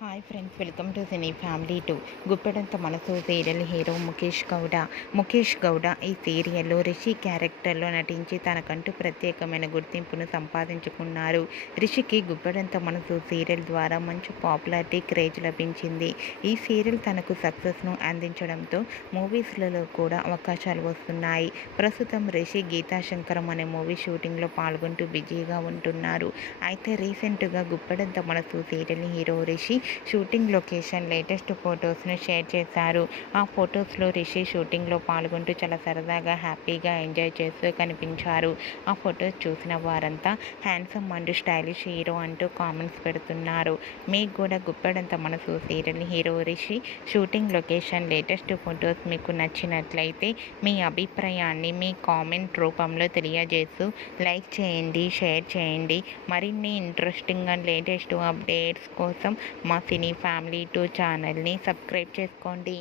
Hi friends, welcome to cine family two. Guppedantha Manasu serial hero Mukesh Gowda ఈ సీరియల్లో రిషి క్యారెక్టర్లో నటించి తనకంటూ ప్రత్యేకమైన గుర్తింపును సంపాదించుకున్నారు. రిషికి గుప్పెడంత మనసు సీరియల్ ద్వారా మంచి పాపులారిటీ, క్రేజ్ లభించింది. ఈ సీరియల్ తనకు సక్సెస్ను అందించడంతో మూవీస్లలో కూడా అవకాశాలు వస్తున్నాయి. ప్రస్తుతం రిషి గీతాశంకరం అనే మూవీ షూటింగ్లో పాల్గొంటూ బిజీగా ఉంటున్నారు. అయితే రీసెంట్గా Guppedantha Manasu serial hero Rishi shooting location latest ఫొటోస్ను షేర్ చేశారు. ఆ ఫొటోస్లో రిషి షూటింగ్లో పాల్గొంటూ చాలా సరదాగా, హ్యాపీగా ఎంజాయ్ చేస్తూ కనిపించారు. ఆ ఫొటోస్ చూసిన వారంతా హ్యాండ్సమ్ అండ్ స్టైలిష్ హీరో అంటూ కామెంట్స్ పెడుతున్నారు. మీకు కూడా Guppedantha Manasu serial hero Rishi shooting location latest photos మీకు నచ్చినట్లయితే మీ అభిప్రాయాన్ని మీ కామెంట్ రూపంలో తెలియజేస్తూ లైక్ చేయండి, షేర్ చేయండి. మరిన్ని ఇంట్రెస్టింగ్ అండ్ లేటెస్ట్ అప్డేట్స్ కోసం మా సినీ ఫ్యామిలీ 2 ఛానల్ని సబ్స్క్రైబ్ చేసుకోండి.